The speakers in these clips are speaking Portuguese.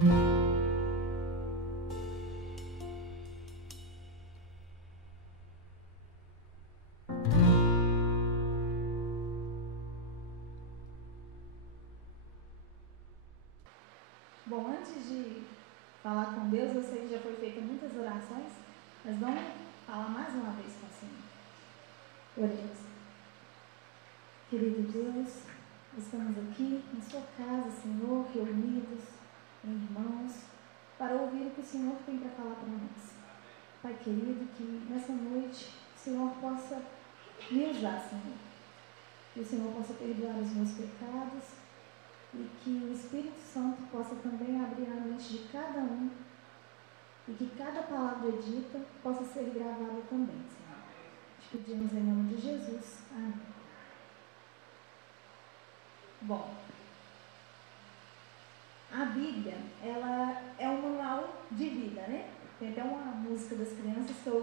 Bom, antes de falar com Deus, eu sei que já foi feita muitas orações, mas vamos falar mais uma vez com o Senhor. Oremos. Querido Deus, estamos aqui na sua casa, Senhor, reunidos em irmãos, para ouvir o que o Senhor tem para falar para nós. Pai querido, que nessa noite o Senhor possa me usar, Senhor. Que o Senhor possa perdoar os meus pecados e que o Espírito Santo possa também abrir a mente de cada um e que cada palavra dita possa ser gravada também, Senhor. Te pedimos em nome de Jesus. Amém. Bom, a Bíblia, ela é um manual de vida, né? Tem até uma música das crianças que a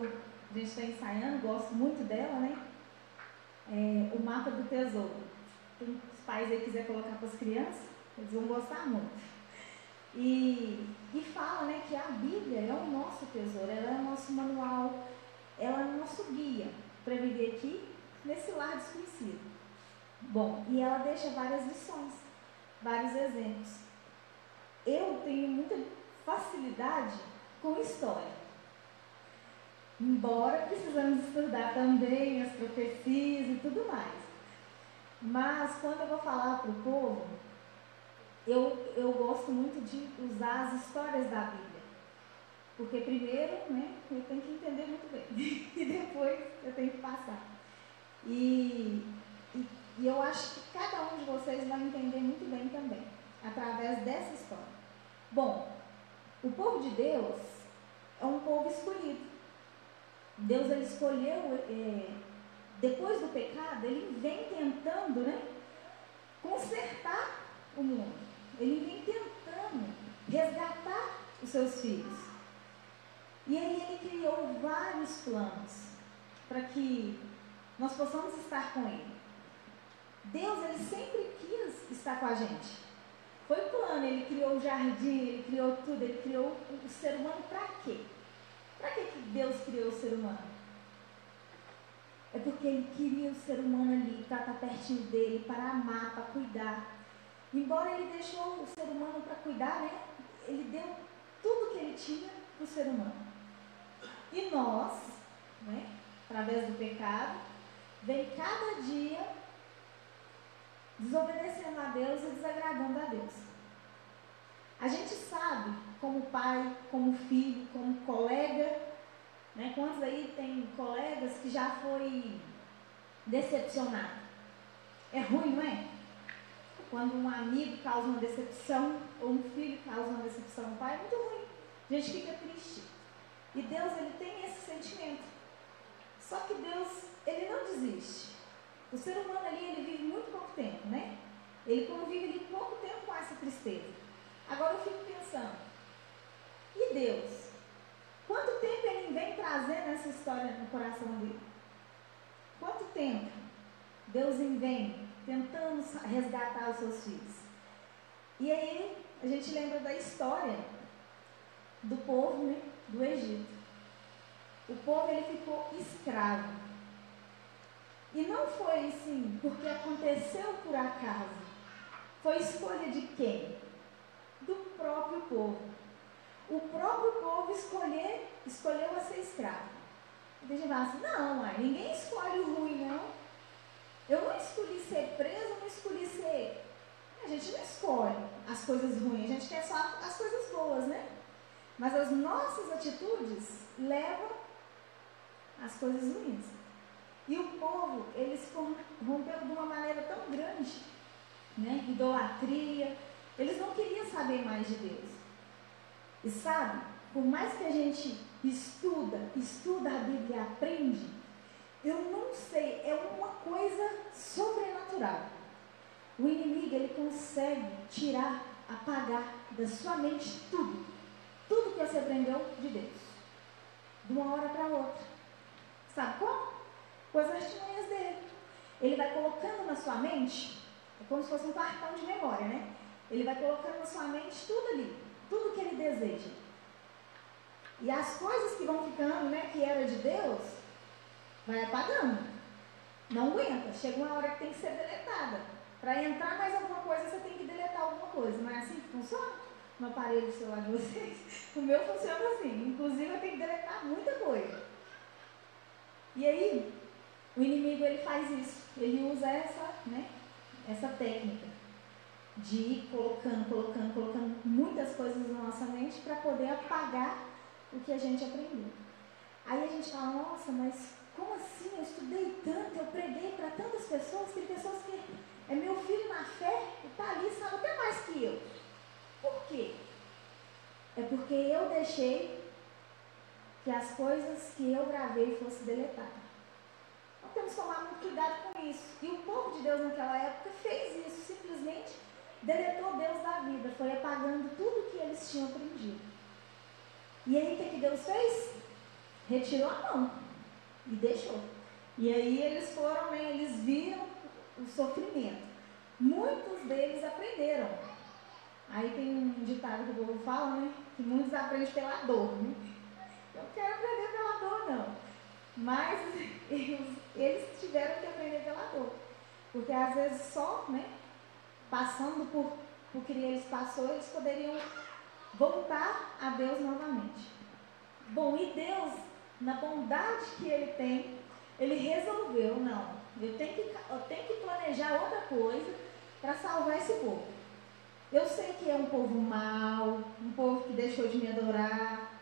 gente está ensaiando, gosto muito dela, né? O Mapa do Tesouro. Tem os pais aí quiser colocar para as crianças, eles vão gostar muito. E fala, né, que a Bíblia é o nosso tesouro, ela é o nosso manual, ela é o nosso guia para viver aqui nesse lar desconhecido. Bom, e ela deixa várias lições, vários exemplos. Eu tenho muita facilidade com história, embora precisamos estudar também as profecias e tudo mais. Mas quando eu vou falar para o povo, eu gosto muito de usar as histórias da Bíblia. Porque primeiro, né, eu tenho que entender muito bem. E depois eu tenho que passar. E eu acho que cada um de vocês vai entender muito bem também, através dessa história. Bom, o povo de Deus é um povo escolhido. Deus, ele escolheu, depois do pecado, ele vem tentando, né, consertar o mundo. Ele vem tentando resgatar os seus filhos. E aí ele criou vários planos para que nós possamos estar com ele. Deus, ele sempre quis estar com a gente. Foi plano, ele criou o jardim, ele criou tudo, ele criou o ser humano para quê? Para que Deus criou o ser humano? É porque ele queria o ser humano ali, para estar pertinho dele, para amar, para cuidar. Embora ele deixou o ser humano para cuidar, né? Ele deu tudo que ele tinha para o ser humano. E nós, né, através do pecado, vem cada dia desobedecendo a Deus e desagradando a Deus. A gente sabe, como pai, como filho, como colega, né? Quantos aí tem colegas que já foi decepcionado? É ruim, não é? Quando um amigo causa uma decepção, ou um filho causa uma decepção ao pai, é muito ruim. A gente fica triste. E Deus, ele tem esse sentimento. Só que Deus, ele não desiste. O ser humano ali, ele vive muito pouco tempo, né? Ele convive ali pouco tempo com essa tristeza. Agora eu fico pensando, e Deus? Quanto tempo ele vem trazendo essa história no coração dele? Quanto tempo Deus vem tentando resgatar os seus filhos? E aí a gente lembra da história do povo, né, do Egito. O povo, ele ficou escravo. E não foi assim porque aconteceu por acaso. Foi escolha de quem? Do próprio povo. O próprio povo escolheu a ser escravo. E a gente fala assim, não, mãe, ninguém escolhe o ruim, não. Eu não escolhi ser preso, eu não escolhi ser... A gente não escolhe as coisas ruins, a gente quer só as coisas boas, né? Mas as nossas atitudes levam às coisas ruins. E o povo, ele se corrompeu de uma maneira tão grande, né? Idolatria. Eles não queriam saber mais de Deus. E sabe, por mais que a gente estuda a Bíblia e aprende, eu não sei, é uma coisa sobrenatural. O inimigo, ele consegue tirar, apagar da sua mente tudo que você aprendeu de Deus, de uma hora para outra. Sabe como? Com as artimanhas dele. Ele vai colocando na sua mente, é como se fosse um cartão de memória, né? Ele vai colocando na sua mente tudo ali, tudo deseja. E as coisas que vão ficando, né, que era de Deus, vai apagando. Não aguenta. Chega uma hora que tem que ser deletada. Para entrar mais alguma coisa, você tem que deletar alguma coisa. Não é assim que funciona? No aparelho celular de vocês? O meu funciona assim. Inclusive, eu tenho que deletar muita coisa. E aí, o inimigo, ele faz isso. Ele usa essa técnica de ir colocando muitas coisas na nossa mente para poder apagar o que a gente aprendeu. Aí a gente fala, nossa, mas como assim? Eu estudei tanto, eu preguei para tantas pessoas, tem pessoas que é meu filho na fé e está ali, sabe até mais que eu. Por quê? É porque eu deixei que as coisas que eu gravei fossem deletadas. Então temos que tomar muito cuidado com isso. E o povo de Deus naquela época fez isso, simplesmente deletou Deus da vida, foi apagando tudo que eles tinham aprendido. E aí o que Deus fez? Retirou a mão e deixou. E aí eles foram, né, eles viram o sofrimento. Muitos deles aprenderam. Aí tem um ditado que o povo fala, né, que muitos aprendem pela dor, né? Eu não quero aprender pela dor, não. Mas eles tiveram que aprender pela dor. Porque às vezes só, né, passando por que eles passou, eles poderiam voltar a Deus novamente. Bom, e Deus, na bondade que Ele tem, Ele resolveu, não, eu tenho que planejar outra coisa para salvar esse povo. Eu sei que é um povo mau, um povo que deixou de me adorar,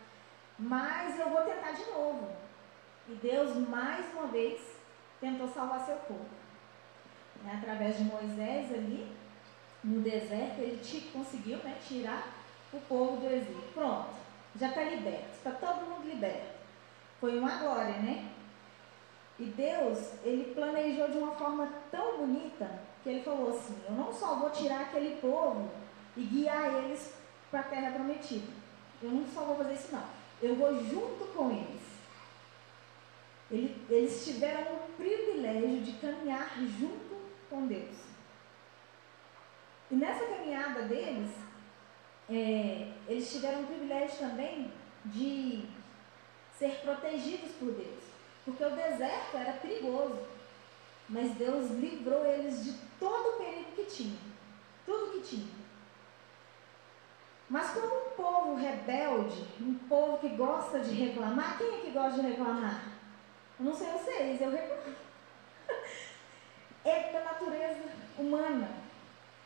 mas eu vou tentar de novo. E Deus, mais uma vez, tentou salvar seu povo. Através de Moisés ali, no deserto, ele conseguiu, né, tirar o povo do exílio. Pronto, já está liberto, está todo mundo liberto. Foi uma glória, né? E Deus, Ele planejou de uma forma tão bonita, que Ele falou assim, eu não só vou tirar aquele povo e guiar eles para a terra prometida. Eu não só vou fazer isso não, eu vou junto com eles. Eles tiveram o privilégio de caminhar junto com Deus. E nessa caminhada deles, eles tiveram o privilégio também de ser protegidos por Deus. Porque o deserto era perigoso, mas Deus livrou eles de todo o perigo que tinha. Tudo que tinha. Mas como um povo rebelde, um povo que gosta de reclamar, quem é que gosta de reclamar? Eu não sei vocês, eu reclamo. É da natureza humana.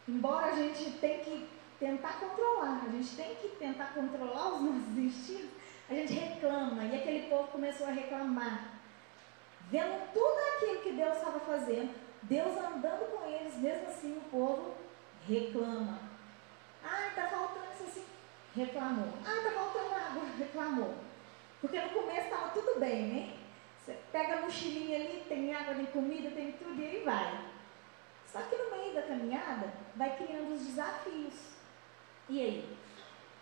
Embora a gente tenha que tentar controlar, a gente tem que tentar controlar os nossos instintos, a gente reclama. E aquele povo começou a reclamar. Vendo tudo aquilo que Deus estava fazendo, Deus andando com eles, mesmo assim o povo reclama. Ah, está faltando isso assim, reclamou. Ah, está faltando água, reclamou. Porque no começo estava tudo bem, né? Você pega a mochilinha ali, tem água, tem comida, tem tudo e aí vai. Só que no meio da caminhada, vai criando os desafios. E aí?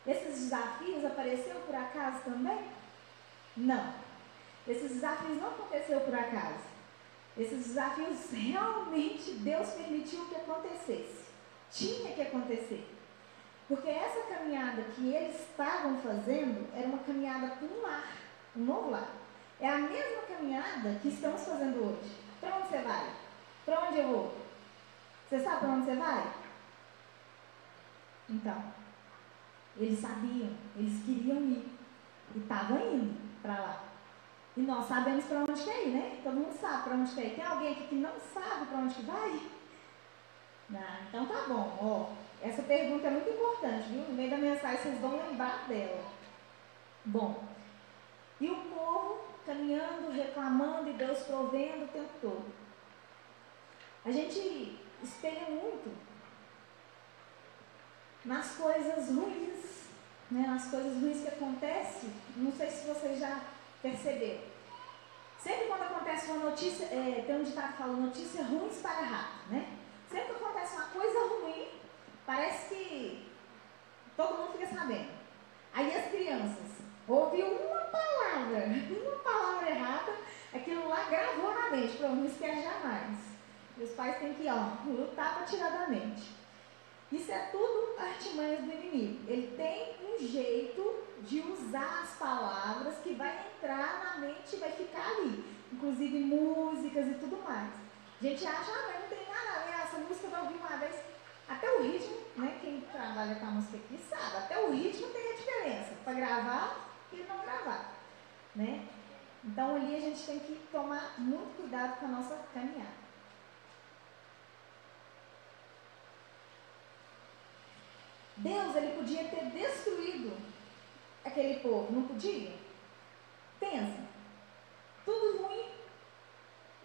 Esses desafios apareceram por acaso também? Não. Esses desafios não aconteceram por acaso. Esses desafios realmente Deus permitiu que acontecesse. Tinha que acontecer. Porque essa caminhada que eles estavam fazendo era uma caminhada com um lar, um novo lar. É a mesma caminhada que estamos fazendo hoje. Para onde você vai? Para onde eu vou? Você sabe para onde você vai? Então, eles sabiam, eles queriam ir. E estavam indo para lá. E nós sabemos para onde quer ir, né? Todo mundo sabe para onde quer ir. Tem alguém aqui que não sabe para onde que vai? Não, então tá bom. Ó, essa pergunta é muito importante, viu? No meio da mensagem vocês vão lembrar dela. Bom, e o povo caminhando, reclamando e Deus provendo o tempo todo. A gente espelha muito nas coisas ruins, né? Nas coisas ruins que acontecem. Não sei se vocês já perceberam. Sempre quando acontece uma notícia, tem um ditado que fala, notícia ruim espalha rápido, né? Sempre que acontece uma coisa ruim, parece que todo mundo fica sabendo. Aí as crianças ouvem uma palavra errada, aquilo lá gravou na mente, pronto, não esquece jamais. E os pais têm que, lutar para tirar da mente. Isso é tudo artimanhas do inimigo. Ele tem um jeito inclusive músicas e tudo mais. A gente acha, mas não tem nada a ver, essa música eu ouvi uma vez. Até o ritmo, né? Quem trabalha com a música aqui sabe, até o ritmo tem a diferença para gravar e não gravar, né? Então ali a gente tem que tomar muito cuidado com a nossa caminhada. Deus, ele podia ter destruído aquele povo, não podia? Pensa, tudo ruim,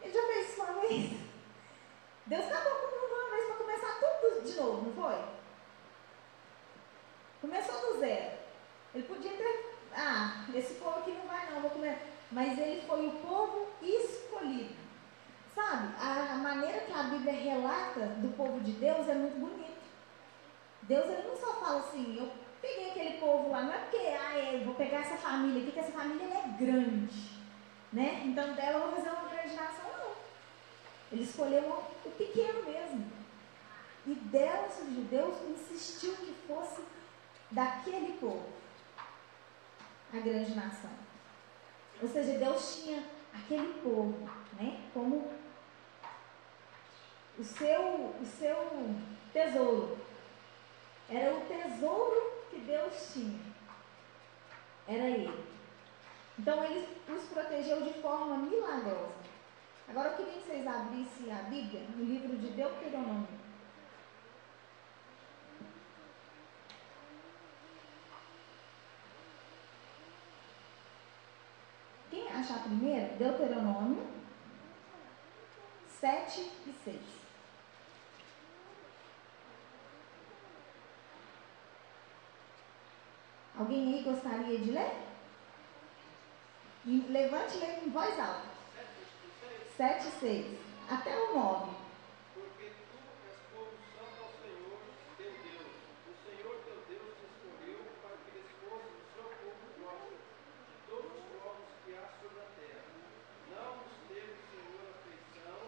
ele já fez isso uma vez. Deus acabou com tudo uma vez para começar tudo de novo, não foi? Começou do zero. Ele podia ter, esse povo aqui não vai não, vou comer. Mas ele foi o povo escolhido. Sabe, a maneira que a Bíblia relata do povo de Deus é muito bonita. Deus, ele não só fala assim, eu peguei aquele povo lá, não é porque, eu vou pegar essa família aqui, que essa família ela é grande, né? Então dela eu vou fazer uma grande nação, não. Ele escolheu o pequeno mesmo. E Deus insistiu que fosse daquele povo a grande nação. Ou seja, Deus tinha aquele povo, né, como o seu tesouro. Era o tesouro que Deus tinha. Era ele. Então ele os protegeu de forma milagrosa. Agora eu queria que vocês abrissem a Bíblia no livro de Deuteronômio. Quem achar primeiro? Deuteronômio 7 e 6. Alguém aí gostaria de ler? Levante e leia em voz alta. 7 e 6. Até o 9. Porque tu és povo santo ao Senhor, teu Deus. O Senhor teu Deus te escolheu para que eles fossem o seu povo próprio, de todos os povos que há sobre a terra. Não vos teve o Senhor afeição,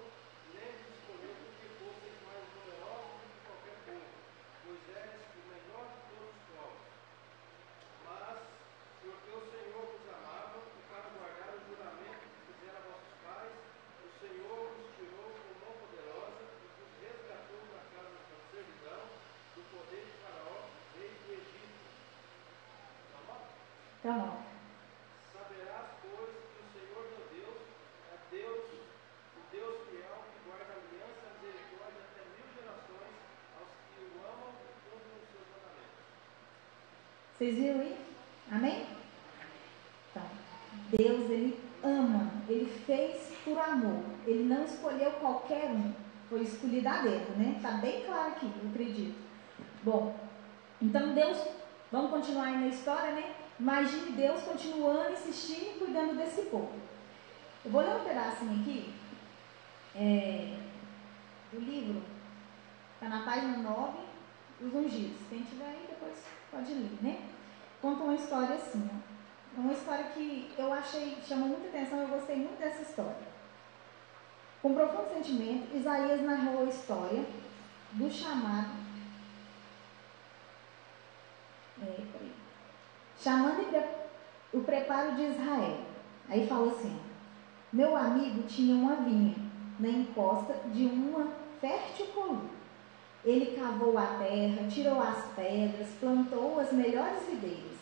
nem vos escolheu porque fosseis mais numerosos do que qualquer povo, pois és o menor de todos os povos. Mas, porque o Senhor vos amava, e para guardar o juramento que fizera a vossos pais, o Senhor vos tirou com mão poderosa e vos resgatou da casa da servidão, do poder de Faraó, rei do Egito. Tá bom. Saberás, pois, que o Senhor teu Deus é Deus, o Deus fiel, que guarda a aliança e a misericórdia até 1000 gerações aos que o amam e cumprem os seus mandamentos. Vocês viram isso? Amém? Então, Deus, ele ama, ele fez por amor, ele não escolheu qualquer um, foi escolhido a dedo, né? Está bem claro aqui, eu acredito. Bom, então Deus, vamos continuar aí na história, né? Imagine Deus continuando, insistindo e cuidando desse povo. Eu vou ler um pedacinho aqui, do livro, está na página 9, Os Ungidos. Quem tiver aí, depois pode ler, né? Conta uma história assim, ó. Uma história que eu achei, chamou muita atenção, eu gostei muito dessa história. Com profundo sentimento, Isaías narrou a história do chamado, chamando o preparo de Israel. Aí fala assim, meu amigo tinha uma vinha na encosta de uma fértil coluna. Ele cavou a terra, tirou as pedras, plantou as melhores videiras.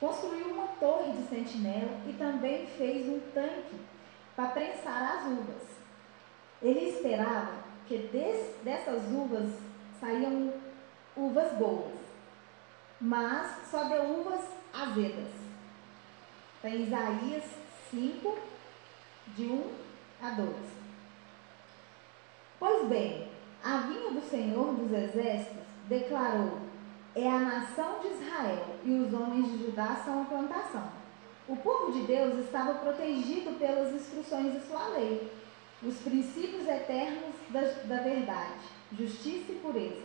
Construiu uma torre de sentinela e também fez um tanque para prensar as uvas. Ele esperava que dessas uvas saíam uvas boas, mas só deu uvas azedas. Está em Isaías 5, de 1 a 2. Pois bem, a vinha do Senhor dos Exércitos declarou: é a nação de Israel, e os homens de Judá são a plantação. O povo de Deus estava protegido pelas instruções de sua lei, os princípios eternos da verdade, justiça e pureza.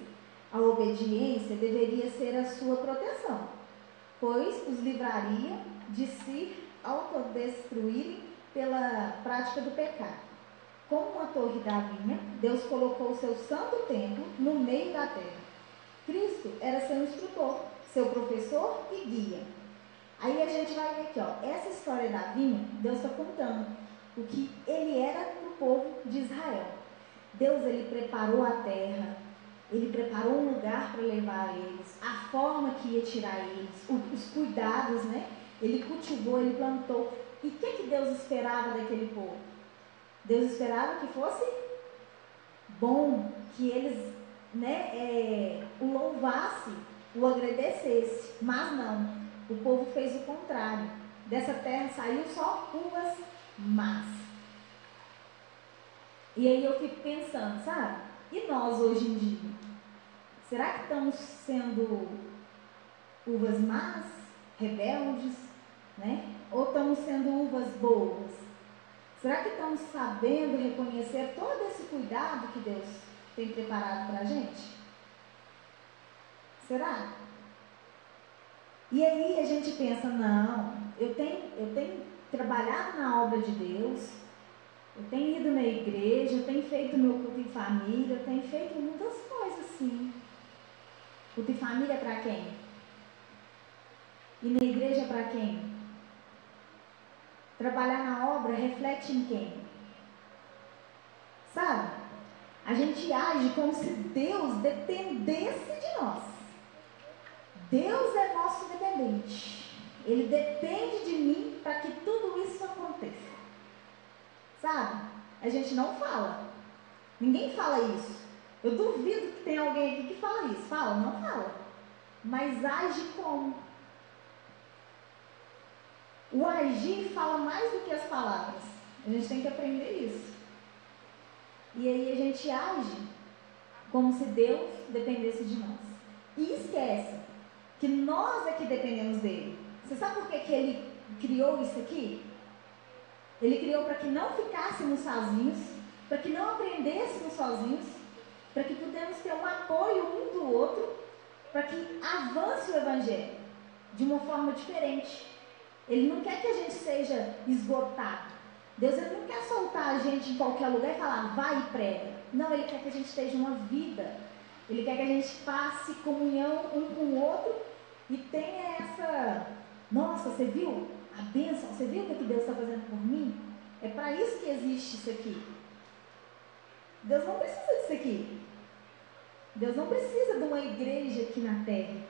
A obediência deveria ser a sua proteção, pois os livraria de se autodestruírem pela prática do pecado. Como uma torre da vinha, Deus colocou seu santo templo no meio da terra. Cristo era seu instrutor, seu professor e guia. Aí a gente vai ver aqui, ó, essa história da vinha, Deus está contando o que ele era para o povo de Israel. Deus, ele preparou a terra, ele preparou um lugar para levar eles, a forma que ia tirar eles, os cuidados, né? Ele cultivou, ele plantou. E o que Deus esperava daquele povo? Deus esperava que fosse bom, que eles, né, o louvasse, o agradecesse. Mas não, o povo fez o contrário. Dessa terra saiu só uvas más. E aí eu fico pensando, sabe? E nós hoje em dia? Será que estamos sendo uvas más, rebeldes, né? Ou estamos sendo uvas boas? Será que estamos sabendo reconhecer todo esse cuidado que Deus tem preparado para a gente? Será? E aí a gente pensa, não, eu tenho trabalhado na obra de Deus, eu tenho ido na igreja, eu tenho feito meu culto em família, eu tenho feito muitas coisas sim. Culto em família para quem? E na igreja para quem? Trabalhar na obra reflete em quem? Sabe? A gente age como se Deus dependesse de nós. Deus é nosso dependente. Ele depende de mim para que tudo isso aconteça. Sabe? A gente não fala. Ninguém fala isso. Eu duvido que tenha alguém aqui que fala isso. Fala? Não fala. Mas age como? O agir fala mais do que as palavras. A gente tem que aprender isso. E aí a gente age como se Deus dependesse de nós. E esquece que nós é que dependemos dele. Você sabe por que ele criou isso aqui? Ele criou para que não ficássemos sozinhos, para que não aprendêssemos sozinhos, para que pudéssemos ter um apoio um do outro, para que avance o Evangelho de uma forma diferente. Ele não quer que a gente seja esgotado. Deus, ele não quer soltar a gente em qualquer lugar e falar, vai e prega. Não, ele quer que a gente esteja uma vida. Ele quer que a gente passe comunhão um com o outro e tenha essa... Nossa, você viu a bênção? Você viu o que Deus está fazendo por mim? É para isso que existe isso aqui. Deus não precisa disso aqui. Deus não precisa de uma igreja aqui na terra.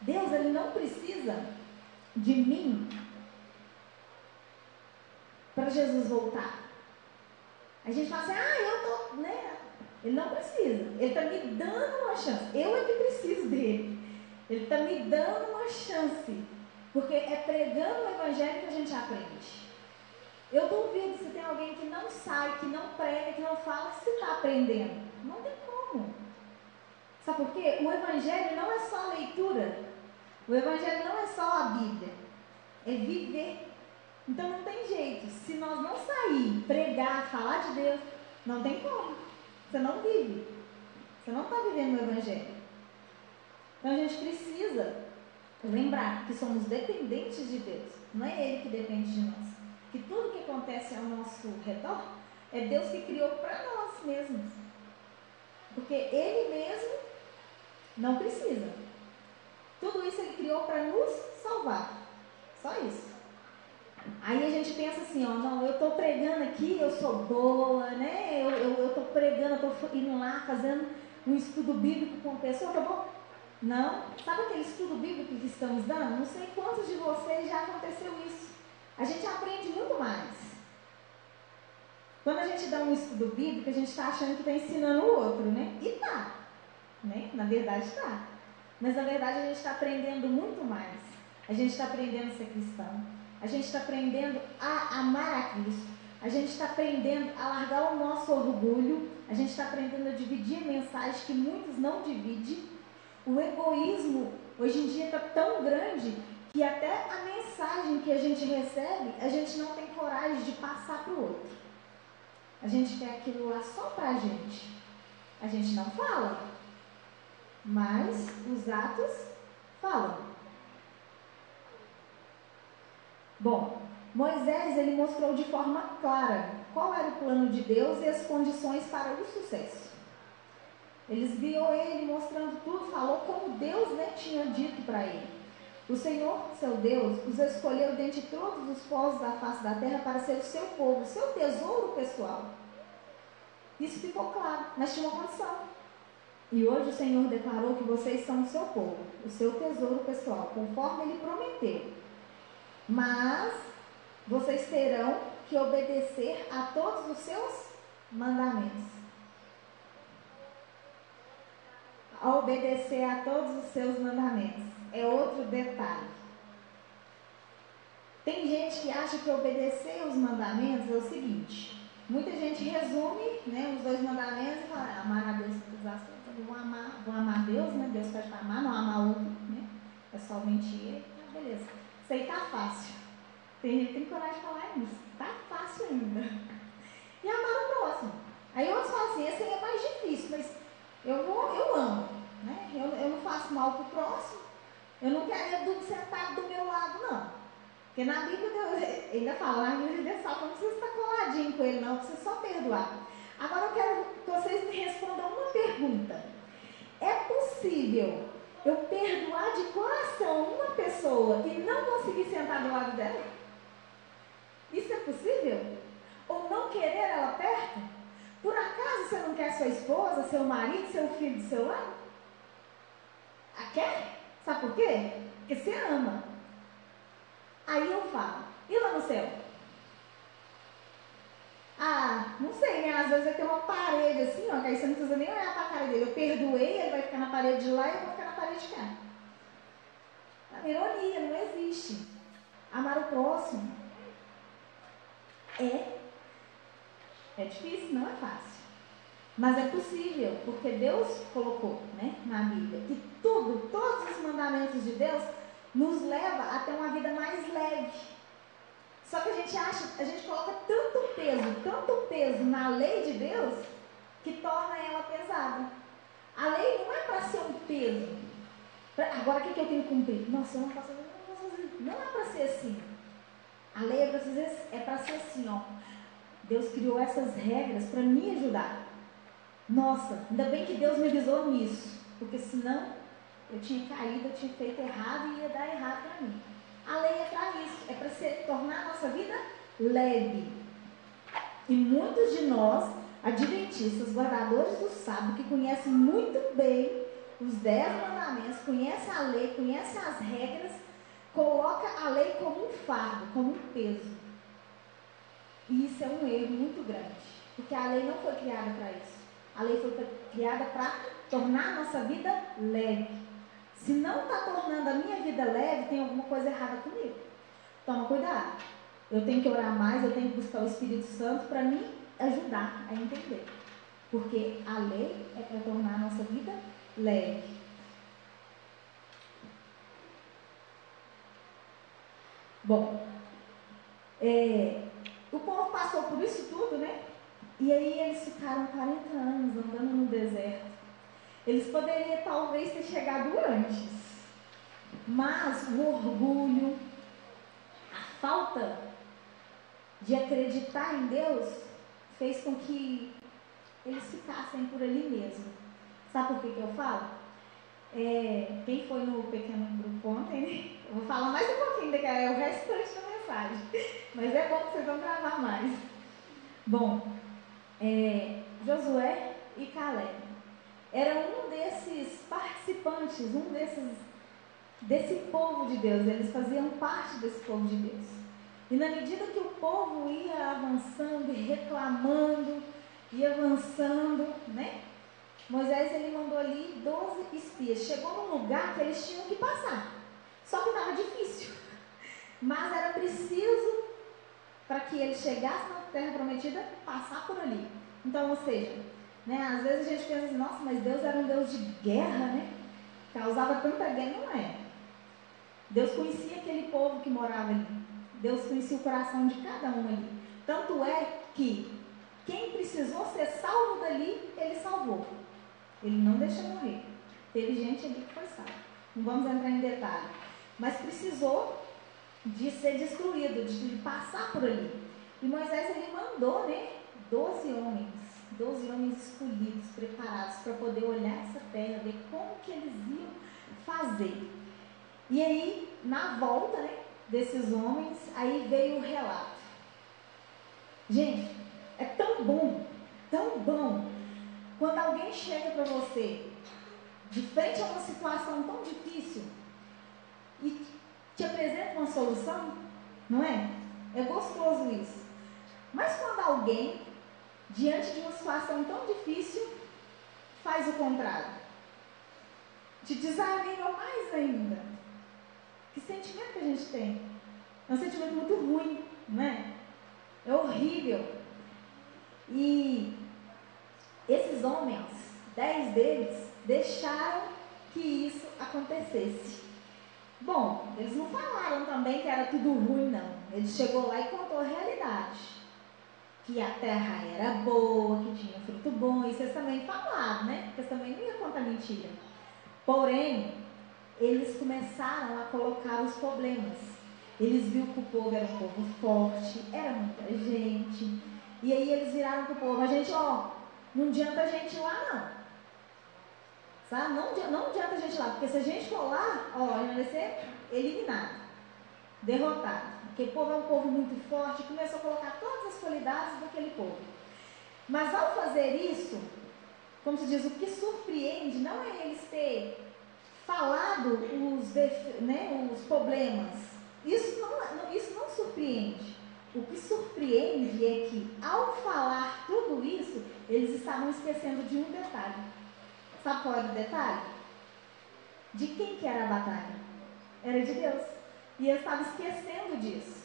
Deus, ele não precisa de mim para Jesus voltar. A gente fala assim, eu tô, né? Ele não precisa. Ele está me dando uma chance. Eu é que preciso dele. Ele está me dando uma chance. Porque é pregando o Evangelho que a gente aprende. Eu duvido se tem alguém que não sai, que não prega, que não fala, se está aprendendo. Não tem como. Sabe por quê? O Evangelho não é só a leitura. O Evangelho não é só a Bíblia. É viver. Então não tem jeito. Se nós não sair, pregar, falar de Deus, não tem como. Você não vive. Você não está vivendo o Evangelho. Então a gente precisa lembrar que somos dependentes de Deus. Não é Ele que depende de nós. Que tudo que acontece ao nosso redor é Deus que criou para nós mesmos. Porque Ele mesmo não precisa. Tudo isso Ele criou para nos salvar. Só isso. Aí a gente pensa assim, não, eu estou pregando aqui, eu sou boa, né? Eu estou pregando, eu estou indo lá fazendo um estudo bíblico com a pessoa, tá bom? Não. Sabe aquele estudo bíblico que estamos dando? Não sei quantos de vocês já aconteceu isso. A gente aprende muito mais. Quando a gente dá um estudo bíblico, a gente está achando que está ensinando o outro, né? E tá, né? Na verdade está. Mas na verdade a gente está aprendendo muito mais. A gente está aprendendo a ser cristão. A gente está aprendendo a amar a Cristo. A gente está aprendendo a largar o nosso orgulho. A gente está aprendendo a dividir a mensagem que muitos não dividem. O egoísmo hoje em dia está tão grande que até a mensagem que a gente recebe, a gente não tem coragem de passar para o outro. A gente quer aquilo lá só para a gente. A gente não fala, mas os atos falam. Bom, Moisés, ele mostrou de forma clara qual era o plano de Deus e as condições para o sucesso. Eles guiou ele mostrando tudo, falou como Deus, né, tinha dito para ele. O Senhor, seu Deus, os escolheu dentre todos os povos da face da terra para ser o seu povo, o seu tesouro pessoal. Isso ficou claro, mas tinha uma condição. E hoje o Senhor declarou que vocês são o seu povo, o seu tesouro pessoal, conforme Ele prometeu. Mas vocês terão que obedecer a todos os seus mandamentos. A obedecer a todos os seus mandamentos. É outro detalhe. Tem gente que acha que obedecer os mandamentos é o seguinte. Muita gente resume, né, os 2 mandamentos e fala, amar a Deus com todas as coisas. Vou amar Deus, né? Deus pede para amar, não amar outro, né? É somente Ele. Ah, beleza. Isso aí tá fácil. Tem gente que tem coragem de falar isso. Tá fácil ainda. E amar o próximo. Aí outros falam assim, esse aí é mais difícil, mas eu amo, né? Eu não faço mal pro próximo. Eu não quero Edu sentado do meu lado, não. Porque na Bíblia, Deus ainda fala, na Bíblia Deus fala, não precisa estar coladinho com ele, não, precisa só perdoar. Agora eu quero que vocês me respondam uma pergunta. É possível eu perdoar de coração uma pessoa e não conseguir sentar do lado dela? Isso é possível? Ou não querer ela perto? Por acaso você não quer sua esposa, seu marido, seu filho do seu lado? Ah, quer? Sabe por quê? Porque você ama. Aí eu falo, e lá no céu? Ah, não sei, né? Às vezes vai ter uma parede assim, ó, que aí você não precisa nem olhar para a cara dele. Eu perdoei, ele vai ficar na parede de lá e eu vou ficar na parede de cá. A ironia, não existe. Amar o próximo é difícil, não é fácil. Mas é possível, porque Deus colocou, né, na Bíblia. E todos os mandamentos de Deus nos leva a ter uma vida mais leve. Só que a gente coloca tanto peso na lei de Deus, que torna ela pesada. A lei não é para ser um peso. Agora o que eu tenho que cumprir? Nossa, eu não posso fazer. Não é para ser assim. A lei é para ser assim, ó. Deus criou essas regras para me ajudar. Nossa, ainda bem que Deus me avisou nisso. Porque senão eu tinha caído, eu tinha feito errado e ia dar errado para mim. A lei é para isso, é para tornar a nossa vida leve. E muitos de nós, adventistas, guardadores do sábado, que conhecem muito bem os 10 mandamentos, conhecem a lei, conhecem as regras, coloca a lei como um fardo, como um peso. E isso é um erro muito grande, porque a lei não foi criada para isso. A lei foi criada para tornar a nossa vida leve. Se não está tornando a minha vida leve, tem alguma coisa errada comigo. Toma cuidado. Eu tenho que orar mais, eu tenho que buscar o Espírito Santo para me ajudar a entender. Porque a lei é para tornar a nossa vida leve. Bom, o povo passou por isso tudo, né? E aí eles ficaram 40 anos andando no deserto. Eles poderiam talvez ter chegado antes. Mas o orgulho, a falta de acreditar em Deus, fez com que eles ficassem por ali mesmo. Sabe por que eu falo? Quem foi no pequeno grupo ontem, né? Eu vou falar mais um pouquinho, que é o restante da mensagem. Mas é bom que vocês vão gravar mais. Bom, Josué e Caleb eram um desses participantes, desse povo de Deus. Eles faziam parte desse povo de Deus. E na medida que o povo ia avançando e reclamando, ia avançando, né? Moisés, ele mandou ali 12 espias. Chegou num lugar que eles tinham que passar. Só que estava difícil. Mas era preciso, para que eles chegassem na terra prometida, passar por ali. Então, ou seja, né, às vezes a gente pensa assim, nossa, mas Deus era um Deus de guerra, né? Causava tanta guerra. Não é. Deus conhecia aquele povo que morava ali. Deus conhecia o coração de cada um ali. Tanto é que quem precisou ser salvo dali, Ele salvou. Ele não deixou morrer. Teve gente ali que foi salva. Não vamos entrar em detalhe. Mas precisou de ser destruído, de passar por ali. E Moisés, ele mandou, né, 12 homens escolhidos, preparados para poder olhar essa terra, ver como que eles iam fazer. E aí, na volta, né, desses homens, aí veio o relato. Gente, é tão bom, quando alguém chega para você de frente a uma situação tão difícil e te apresenta uma solução, não é? É gostoso isso. Mas quando alguém, diante de uma situação tão difícil, faz o contrário, te desanima mais ainda. Que sentimento que a gente tem? É um sentimento muito ruim, não é? É horrível. E esses homens, 10 deles, deixaram que isso acontecesse. Bom, eles não falaram também que era tudo ruim, não. Ele chegou lá e contou a realidade. Que a terra era boa, que tinha fruto bom. Isso eles também falaram, né? Porque eles também não iam contar mentira. Porém, eles começaram a colocar os problemas. Eles viram que o povo era um povo forte, era muita gente. E aí eles viraram para o povo: a gente, não adianta a gente ir lá, não. Sabe? Não adianta a gente ir lá, porque se a gente for lá, a gente vai ser eliminado, derrotado. Porque o povo é um povo muito forte, começou a colocar todas as qualidades daquele povo. Mas ao fazer isso, como se diz, o que surpreende não é eles ter falado os problemas. Isso não surpreende. O que surpreende é que, ao falar tudo isso, eles estavam esquecendo de um detalhe. Sabe qual era o detalhe? De quem que era a batalha? Era de Deus. E eles estavam esquecendo disso.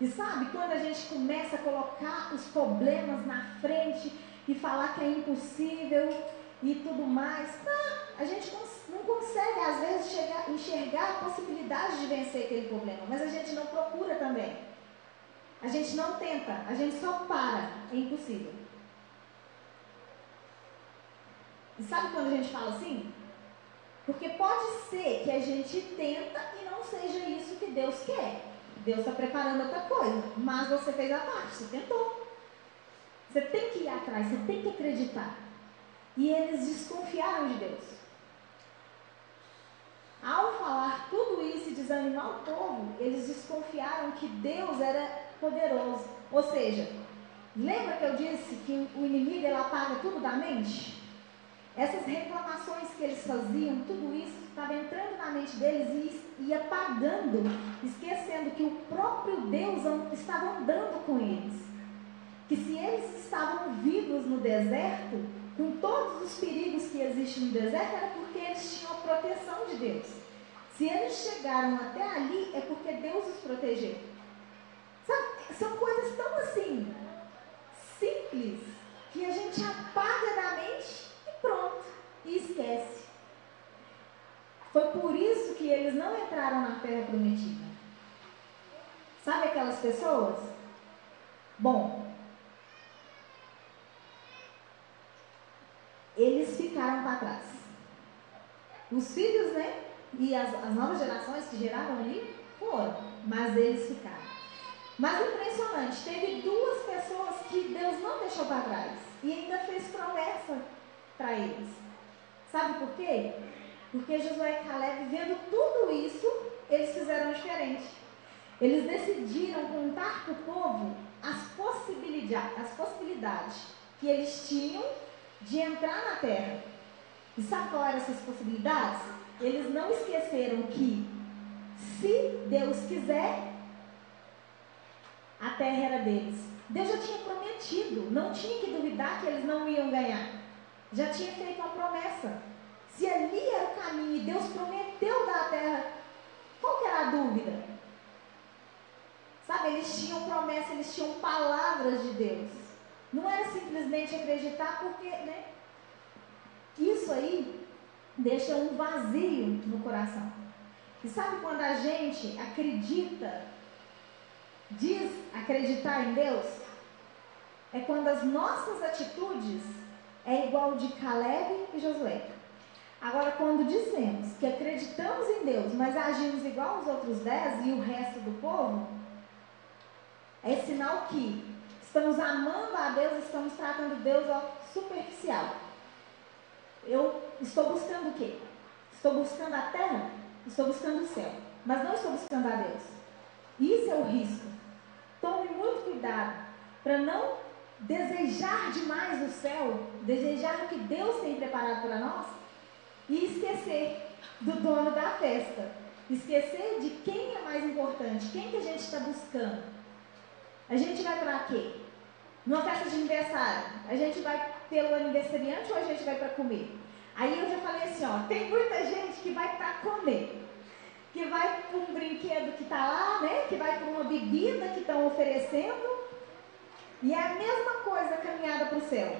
E sabe, quando a gente começa a colocar os problemas na frente e falar que é impossível e tudo mais, a gente não consegue, às vezes, enxergar a possibilidade de vencer aquele problema, mas a gente não procura também. A gente não tenta, a gente só para, é impossível. E sabe quando a gente fala assim? Porque pode ser que a gente tenta e não seja isso que Deus quer. Deus está preparando outra coisa, mas você fez a parte, você tentou. Você tem que ir atrás, você tem que acreditar. E eles desconfiaram de Deus. Ao falar tudo isso e desanimar o povo, eles desconfiaram que Deus era poderoso. Ou seja, lembra que eu disse que o inimigo ele apaga tudo da mente? Essas reclamações que eles faziam, tudo isso estava entrando na mente deles e ia apagando, esquecendo que o próprio Deus estava andando com eles. Que se eles estavam vivos no deserto, com todos os perigos que existem no deserto, era porque eles tinham a proteção de Deus. Se eles chegaram até ali, é porque Deus os protegeu. Sabe, são coisas tão assim, simples, que a gente apaga da mente e pronto, e esquece. Foi por isso que eles não entraram na terra prometida. Sabe aquelas pessoas? Bom, eles ficaram para trás. Os filhos, né? E as novas gerações que geraram ali foram, mas eles ficaram. Mas impressionante, teve 2 pessoas que Deus não deixou para trás e ainda fez promessa para eles. Sabe por quê? Porque Josué e Caleb, vendo tudo isso, eles fizeram diferente. Eles decidiram contar para o povo as possibilidades que eles tinham de entrar na terra. E sabe qual eram essas possibilidades? Eles não esqueceram que, se Deus quiser, a terra era deles. Deus já tinha prometido, não tinha que duvidar que eles não iam ganhar. Já tinha feito uma promessa. Se ali era o caminho e Deus prometeu dar a terra, qual que era a dúvida? Sabe, eles tinham promessa, eles tinham palavras de Deus. Não era simplesmente acreditar porque, né? Isso aí deixa um vazio no coração. E sabe quando a gente acredita, diz acreditar em Deus? É quando as nossas atitudes é igual de Caleb e Josué. Agora, quando dizemos que acreditamos em Deus, mas agimos igual aos outros 10 e o resto do povo, é sinal que estamos amando a Deus, estamos tratando Deus superficial. Eu estou buscando o quê? Estou buscando a terra? estou buscando o céu, mas não estou buscando a Deus. Isso é o risco. Tome muito cuidado para não desejar demais o céu, desejar o que Deus tem preparado para nós e esquecer do dono da festa, esquecer de quem é mais importante, quem que a gente está buscando. A gente vai para quê? Numa festa de aniversário, a gente vai pelo aniversariante ou a gente vai para comer? Aí eu já falei assim, ó, tem muita gente que vai para comer, que vai para um brinquedo que está lá, né? Que vai para uma bebida que estão oferecendo, e é a mesma coisa caminhada para o céu.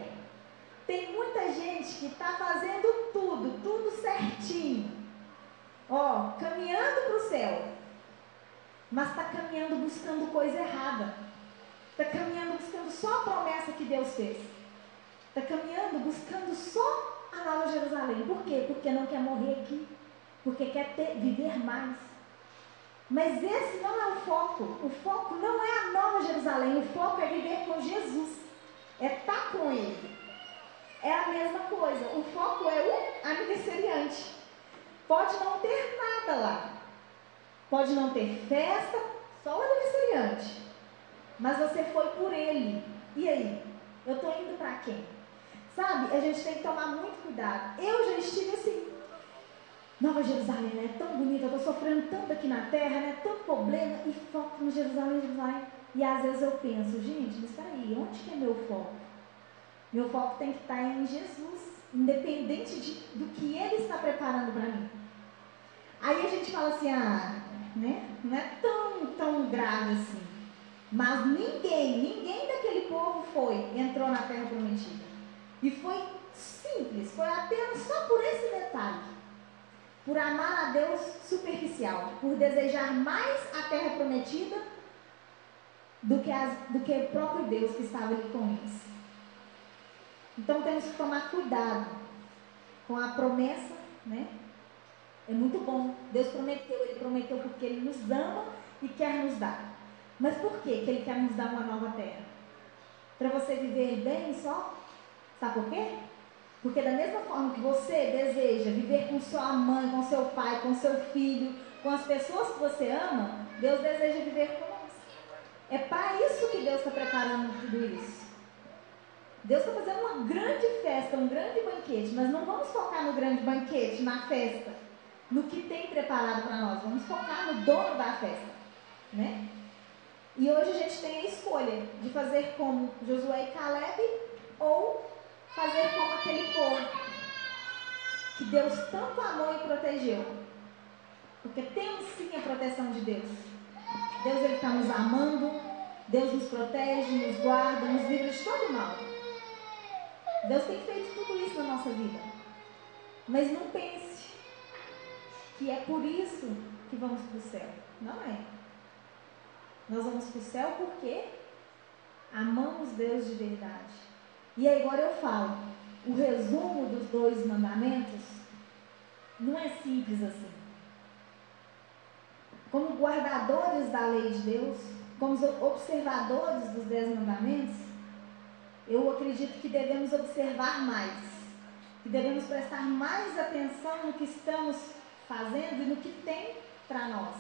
Tem muita gente que está fazendo tudo certinho, ó, caminhando para o céu, mas está caminhando buscando coisa errada, está caminhando buscando só a promessa que Deus fez, está caminhando buscando só a Nova Jerusalém. Por quê? Porque não quer morrer aqui, porque quer viver mais. Mas esse não é o foco não é a Nova Jerusalém, o foco é viver com Jesus, é estar com Ele. É a mesma coisa, o foco é o aniversariante. Pode não ter nada lá, pode não ter festa, só o aniversariante, mas você foi por Ele. E aí? Eu estou indo para quem? Sabe, a gente tem que tomar muito cuidado. Eu já estive assim, Nova Jerusalém, né? É tão bonita, eu estou sofrendo tanto aqui na terra, né? Tanto problema, e foco no Jerusalém. E às vezes eu penso, gente, mas espera aí, onde que é meu foco? Meu foco tem que estar em Jesus, independente do que Ele está preparando para mim. Aí a gente fala assim, né? Não é tão grave assim. Mas ninguém daquele povo entrou na terra prometida. E foi simples, foi apenas só por esse detalhe. Por amar a Deus superficial, por desejar mais a terra prometida do que o próprio Deus que estava ali com eles. Então temos que tomar cuidado com a promessa, né? É muito bom, Deus prometeu, Ele prometeu porque Ele nos ama e quer nos dar. Mas por que Ele quer nos dar uma nova terra? Para você viver bem só? Sabe por quê? Porque da mesma forma que você deseja viver com sua mãe, com seu pai, com seu filho, com as pessoas que você ama, Deus deseja viver com nós. É para isso que Deus está preparando tudo isso. Deus está fazendo uma grande festa, um grande banquete. Nós não vamos focar no grande banquete, na festa, no que tem preparado para nós. Vamos focar no dono da festa, né? E hoje a gente tem a escolha de fazer como Josué e Caleb ou fazer como aquele povo que Deus tanto amou e protegeu. Porque temos sim a proteção de Deus. Deus Ele está nos amando, Deus nos protege, nos guarda, nos livra de todo mal. Deus tem feito tudo isso na nossa vida. Mas não pense que é por isso que vamos para o céu. Não é. Nós vamos para o céu porque amamos Deus de verdade. E agora eu falo, o resumo dos 2 mandamentos não é simples assim. Como guardadores da lei de Deus, como observadores dos 10 mandamentos, eu acredito que devemos observar mais, que devemos prestar mais atenção no que estamos fazendo e no que tem para nós.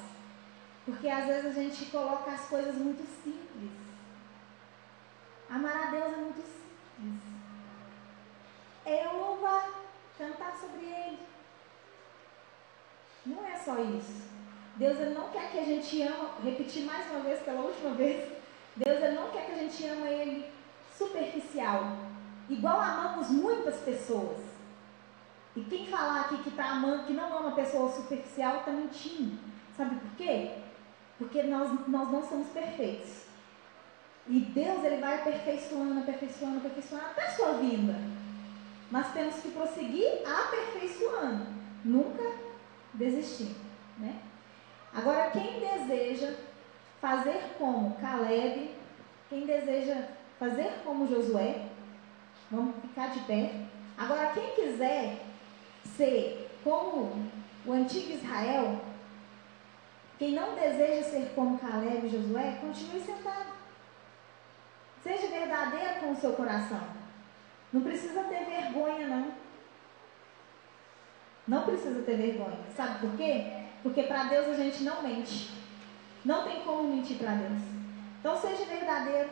Porque às vezes a gente coloca as coisas muito simples. Amar a Deus é muito simples. É eu louvar, cantar sobre Ele. Não é só isso. Deus Ele não quer que a gente ama, repetir mais uma vez, pela última vez, Deus Ele não quer que a gente ama Ele superficial, igual amamos muitas pessoas. E quem falar aqui que está amando, que não ama pessoa superficial, está mentindo. Sabe por quê? Porque nós não somos perfeitos. E Deus Ele vai aperfeiçoando até a sua vinda. Mas temos que prosseguir aperfeiçoando, nunca desistir, né? Agora, quem deseja fazer como Caleb, quem deseja fazer como Josué, vamos ficar de pé. Agora, quem quiser ser como o antigo Israel, quem não deseja ser como Caleb e Josué, continue sentado. Seja verdadeiro com o seu coração. Não precisa ter vergonha, não. Não precisa ter vergonha. Sabe por quê? Porque para Deus a gente não mente. Não tem como mentir para Deus. Então seja verdadeiro.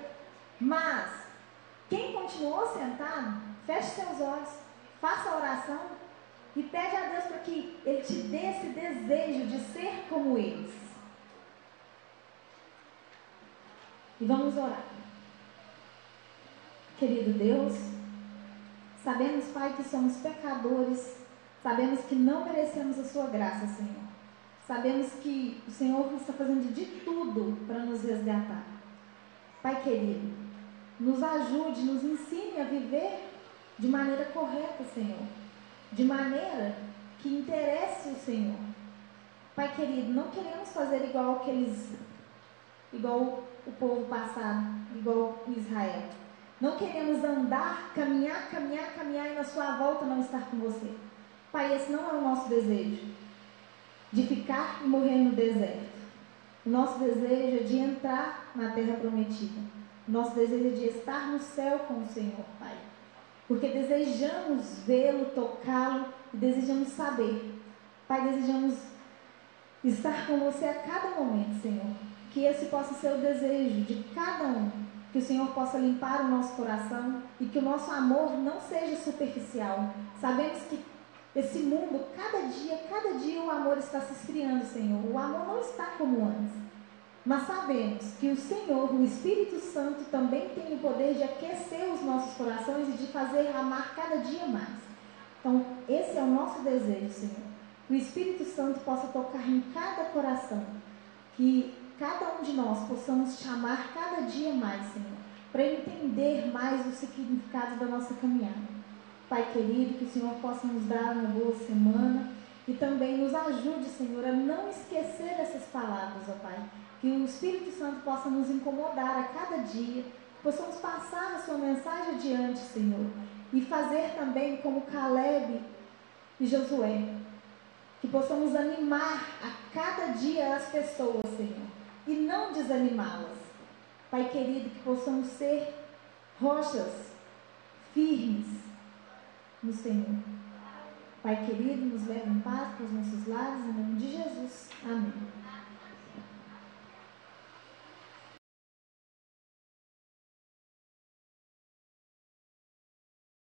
Mas, quem continuou sentado, feche seus olhos, faça a oração e pede a Deus para que Ele te dê esse desejo de ser como eles. E vamos orar. Querido Deus, sabemos, Pai, que somos pecadores, sabemos que não merecemos a sua graça, Senhor. Sabemos que o Senhor está fazendo de tudo para nos resgatar. Pai querido, nos ajude, nos ensine a viver de maneira correta, Senhor. De maneira que interesse o Senhor. Pai querido, não queremos fazer igual o povo passado, igual Israel. Não queremos andar, caminhar e na sua volta não estar com você. Pai, esse não é o nosso desejo, de ficar e morrer no deserto. O nosso desejo é de entrar na terra prometida. O nosso desejo é de estar no céu com o Senhor, Pai. Porque desejamos vê-lo, tocá-lo e desejamos saber. Pai, desejamos estar com você a cada momento, Senhor. Que esse possa ser o desejo de cada um. Que o Senhor possa limpar o nosso coração e que o nosso amor não seja superficial. Sabemos que esse mundo, cada dia o amor está se esfriando, Senhor. O amor não está como antes. Mas sabemos que o Senhor, o Espírito Santo, também tem o poder de aquecer os nossos corações e de fazer amar cada dia mais. Então, esse é o nosso desejo, Senhor. Que o Espírito Santo possa tocar em cada coração. Que cada um de nós possamos te amar cada dia mais, Senhor. Para entender mais o significado da nossa caminhada. Pai querido, que o Senhor possa nos dar uma boa semana e também nos ajude, Senhor, a não esquecer essas palavras, ó Pai. Que o Espírito Santo possa nos incomodar a cada dia, que possamos passar a sua mensagem adiante, Senhor, e fazer também como Caleb e Josué, que possamos animar a cada dia as pessoas, Senhor, e não desanimá-las. Pai querido, que possamos ser rochas firmes no Senhor. Pai querido, nos leve em paz para os nossos lares, em nome de Jesus. Amém.